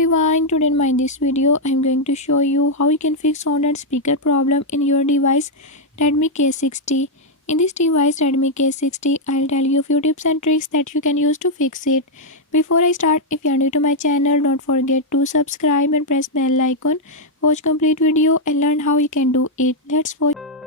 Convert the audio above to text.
everyone, today in this video I am going to show you how you can fix sound and speaker problem in your device Redmi K60. In this device Redmi K60, I'll tell you a few tips and tricks that you can use to fix it. Before I start, if you are new to my channel, don't forget to subscribe and press bell icon. Watch complete video and learn how you can do it. Let's watch.